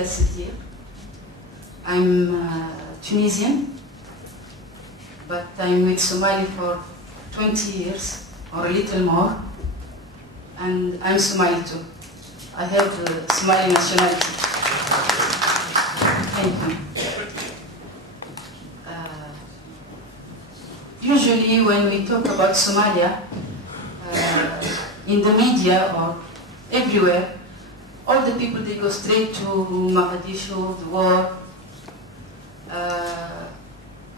LAYLA SIDIQI. I'm Tunisian, but I'm with Somali for 20 years or a little more, and I'm Somali too. I have Somali nationality. Thank you. Usually when we talk about Somalia, in the media or everywhere, all the people, they go straight to Mogadishu, the war.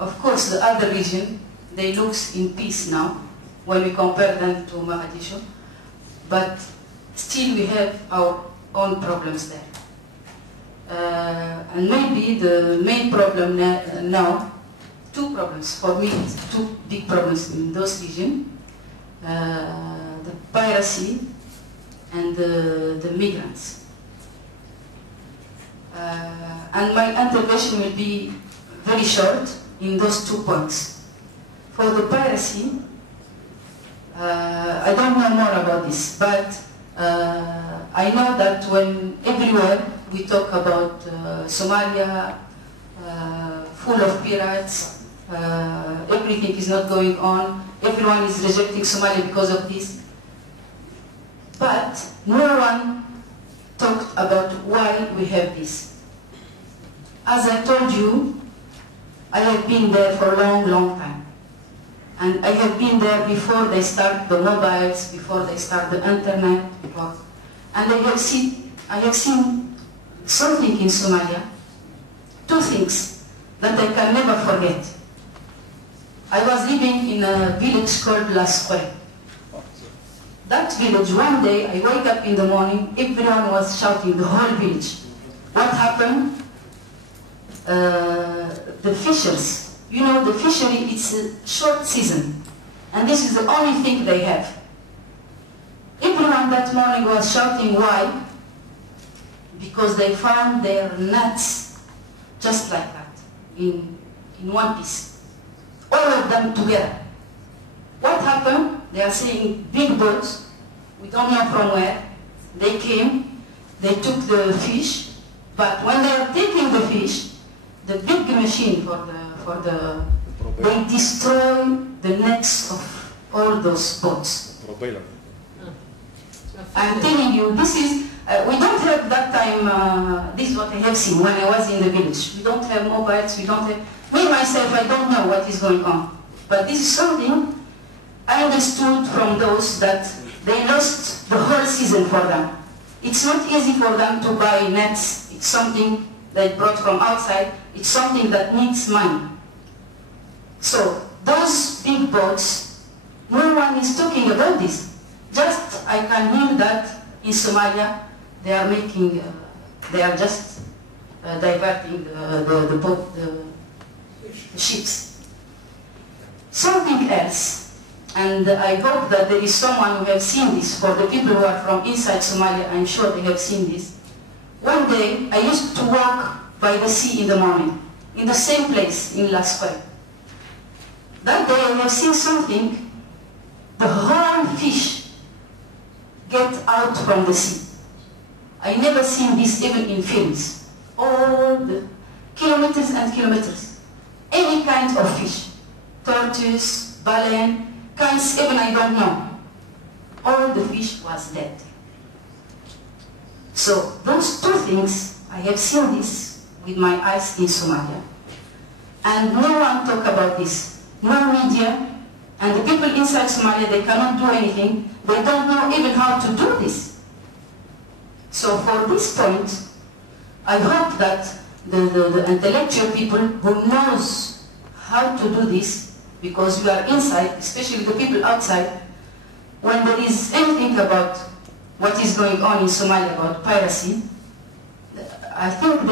Of course, the other region, they look in peace now when we compare them to Mogadishu, but still we have our own problems there. And maybe the main problem now, two problems, for me, two big problems in those regions, the piracy and the migrants. And my intervention will be very short in those 2 points. For the piracy, I don't know more about this, but I know that when everywhere we talk about Somalia, full of pirates, everything is not going on, everyone is rejecting Somalia because of this, but no one talked about why we have this. As I told you, I have been there for a long, long time. And I have been there before they start the mobiles, before they start the internet, and I have seen something in Somalia, two things that I can never forget. I was living in a village called Las Qoray. That village, one day, I wake up in the morning, everyone was shouting, the whole village. What happened? The fishers, you know, the fishery, it's a short season, and this is the only thing they have. Everyone that morning was shouting, why? Because they found their nets just like that, in one piece. All of them together. What happened? They are saying big boats, we don't know from where. They came, they took the fish, but when they are taking the fish, the big machine they destroy the necks of all those boats. I'm telling you, this is, we don't have that time, this is what I have seen when I was in the village. We don't have mobiles, we don't have, me myself, I don't know what is going on. But this is something I understood from those that they lost the whole season for them. It's not easy for them to buy nets, it's something they brought from outside, it's something that needs money. So, those big boats, no one is talking about this. Just, I can hear that in Somalia, they are making, they are just diverting the boat, the ships. Something else, and I hope that there is someone who has seen this. For the people who are from inside Somalia, I'm sure they have seen this. One day, I used to walk by the sea in the morning, in the same place, in Las Qoray. That day, I have seen something, the whole fish get out from the sea. I never seen this even in films. All the kilometers and kilometers. Any kind of fish. Tortoise, baleine, kinds even I don't know. All the fish was dead. So those two things, I have seen this with my eyes in Somalia. And no one talk about this. No media. And the people inside Somalia, they cannot do anything. They don't know even how to do this. So for this point, I hope that the intellectual people who knows how to do this, because we are inside, especially the people outside, when there is anything about what is going on in Somalia about piracy, I think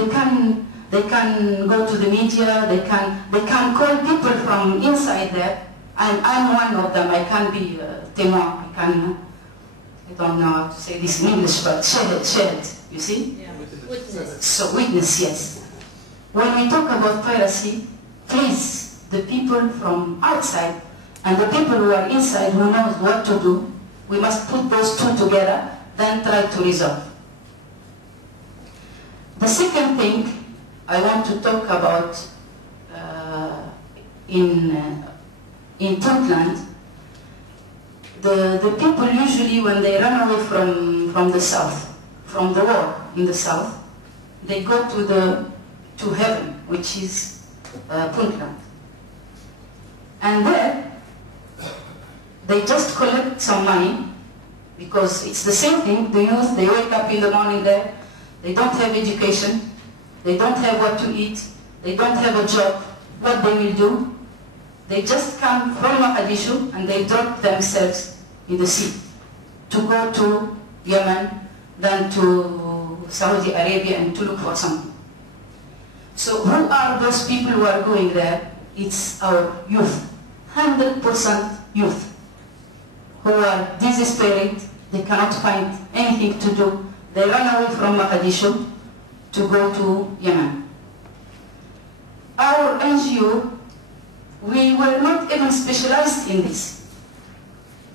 they can go to the media, they can call people from inside there. I'm one of them. I can be témoin. I don't know how to say this in English, but shahid, you see? Yeah. Witness. So witness, yes. When we talk about piracy, please, the people from outside and the people who are inside who knows what to do, we must put those two together, then try to resolve. The second thing I want to talk about in Puntland, the people usually when they run away from the south, from the war in the south, they go to heaven, which is Puntland. And there, they just collect some money, because it's the same thing. The youth, they wake up in the morning there, they don't have education, they don't have what to eat, they don't have a job. What they will do? They just come from Mogadishu and they drop themselves in the sea to go to Yemen, then to Saudi Arabia, and to look for something. So who are those people who are going there? It's our youth, 100% youth, who are desperate. They cannot find anything to do. They run away from Mogadishu to go to Yemen. Our NGO, we were not even specialized in this.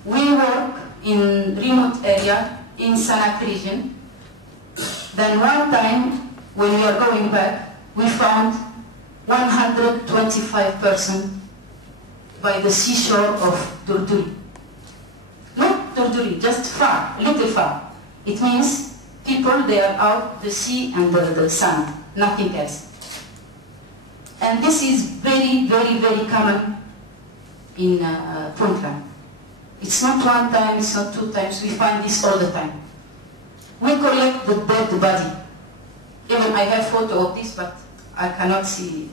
We work in remote area in Sanak region. Then one time, when we are going back, we found 125 persons by the seashore of Durduri. Not Durduri, just far, a little far. It means people, they are out the sea and the sand, nothing else. And this is very, very, very common in Puntland. It's not one time, it's not two times, we find this all the time. We collect the dead body. Even I have photo of this, but I cannot see.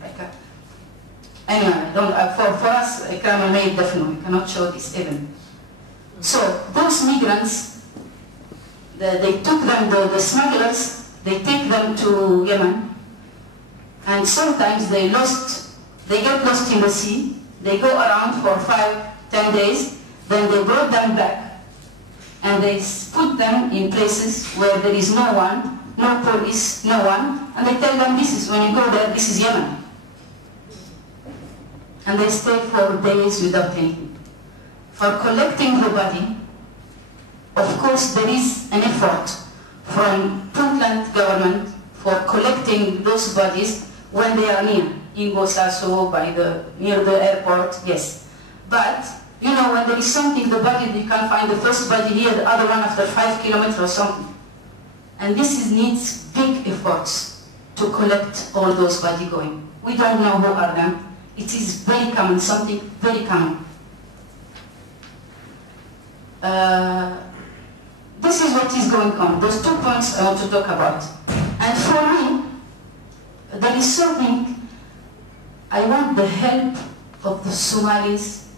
Anyway, for us, a camera made definitely, we cannot show this even. So, those migrants, they took them, the smugglers, they take them to Yemen, and sometimes they get lost in the sea, they go around for 5-10 days, then they brought them back, and they put them in places where there is no one, no police, no one, and they tell them, this is, when you go there, this is Yemen. And they stay for days without anything. For collecting the body, of course there is an effort from Puntland government for collecting those bodies when they are near, in Bosaso, near the airport, yes. But, you know, when there is something, the body, you can find the first body here, the other one after 5 kilometers or something. And this needs big efforts to collect all those bodies going. We don't know who are them. It is very common, something very common. This is what is going on. Those 2 points I want to talk about. And for me, there is something, I want the help of the Somalis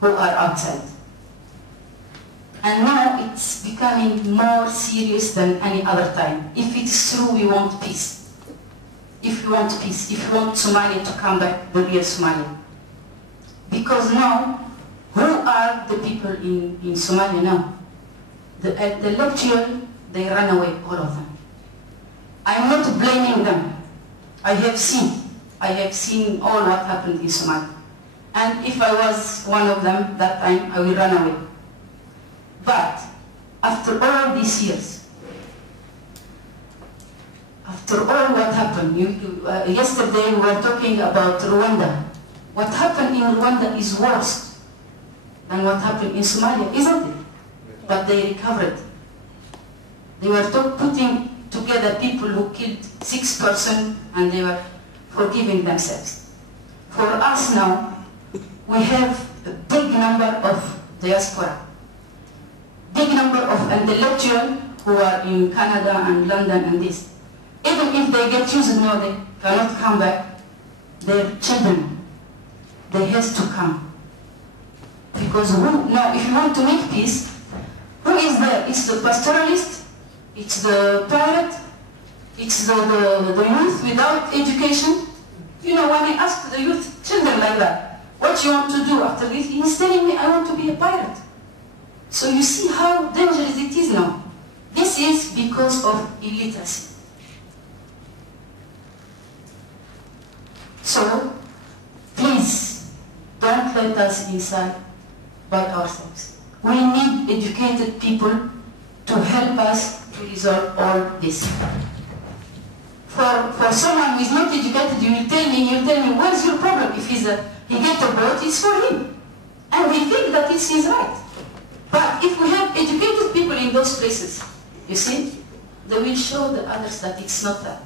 who are outside. And now it's becoming more serious than any other time. If it's true we want peace, if we want peace, if we want Somalia to come back, the real Somalia. Because now, who are the people in Somalia now? The intellectual, they run away, all of them. I'm not blaming them. I have seen all what happened in Somalia. And if I was one of them that time, I will run away. But after all these years, after all what happened, yesterday we were talking about Rwanda. What happened in Rwanda is worse than what happened in Somalia, isn't it? But they recovered. They were putting together people who killed 6% and they were forgiving themselves. For us now, we have a big number of diaspora, big number of intellectuals who are in Canada and London and this. Even if they get used now, they cannot come back. Their children, they have to come. Because now, if you want to make peace, who is there? It's the pastoralist, it's the pirate, it's the youth without education. You know, when I ask the youth, children like that, what you want to do after this? He's telling me, I want to be a pirate. So you see how dangerous it is now. This is because of illiteracy. So, please, don't let us inside by ourselves. We need educated people to help us to resolve all this. For someone who is not educated, you tell me, what's your problem? If he gets a boat, it's for him. And we think that it's his right. But if we have educated people in those places, you see, they will show the others that it's not that.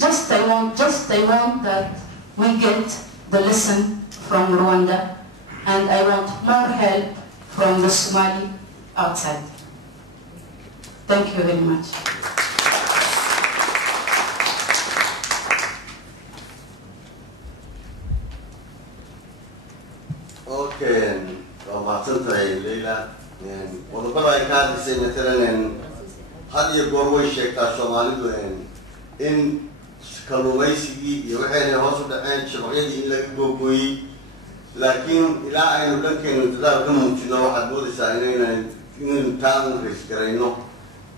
I want that we get the lesson from Rwanda, and I want more help from the Somali outside. Thank you very much. Okay, Layla. Wadabada ay ka hadisay matalan had iyo goor way sheegtaa Soomaalidu in kalluumaysigii iyo waxay hoos u dhaceen shabaqyadii in laga googooyay laakiin ilaa aynu dhankeenu dadaal ka muujino waxaad moodaysaa inaynu taan reesgarayno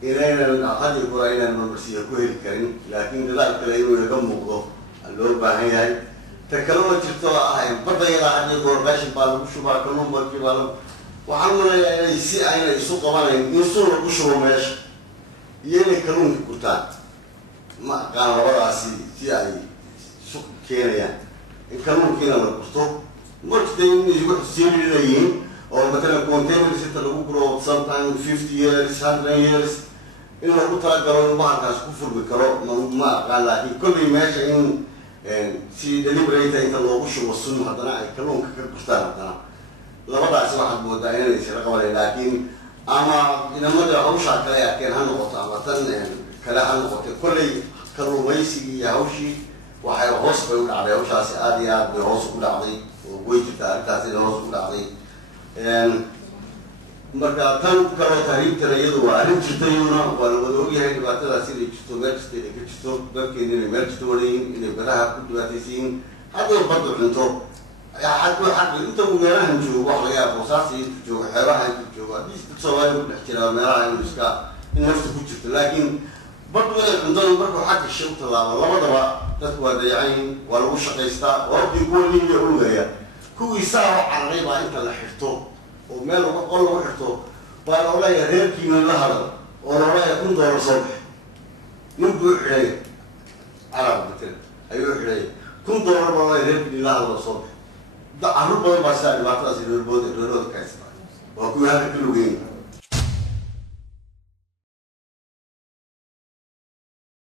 inaynan had iyo goor aynaan marmarsiya ku heli karin laakiin dadaal kale inuu naga muuqdo loo baahan yahay ta kale oo jirto badda yadaa had iyo goor meeshan baa lagu shubaa kalluun balkii baa waxaan maleeyaa inay si ayna isu qabanayn in sun lagu shubo meesha iyo inay kalluunka gurtaan ma aqaan labadaasi si ay isu keenayaan in kalluunkiina la gurto markay inay xusiyeen oo matalan containers inta lagu guro sometimes 50 years 100 years in lagu talagalo in bahalkaas ku furmi karo ma aqaan laakiin kulli meesha in si deliberate inta loogu shubo sun haddana ay kalluunka ka gurtaan haddana labadaasi waxaad moodaa inay isla qabaneen laakiin ama inamada hawshaa kale arkeen ha noqoto ama tan kale ha noqoto kolley kalluumaysigii iyo hawshii waxay hoos bay u dhacday hawshaasi aad iyo aad bay hoos u dhacday oo way jirtaa arrintaasi inay hoos u dhacday marka tan kaloo tahriibtana iyadu waa arrin jirtayuna waa la wada ogyahay dhibaatadaas inay jirto meel kasta inay ka jirto dalkeena inay meel kasta wadayiin inay badaha ku dhibaataysiin hadday baddu cunto حق أنت وميراه نجوا واحد يا بوساسي نجوا حيراه نجوا دي تسوي نحكي ميراه نسكا النفس كتشت لكن برضو عندنا برضو حق الشوط الله ما ضرب تسوى ضيعين ولا وش قيستا وربي يقول لي يقول لي كوي ساعة عريضة أنت اللي حرته وماله بقول له حرته قال ولا يهرب من النهر ولا يكون دور صبح يبدو عليه عرب مثل أيوه عليه كن دور ولا يهرب من النهر الصبح ده عرب ما صار ما تصير البود كايستا وكل هذا كله وين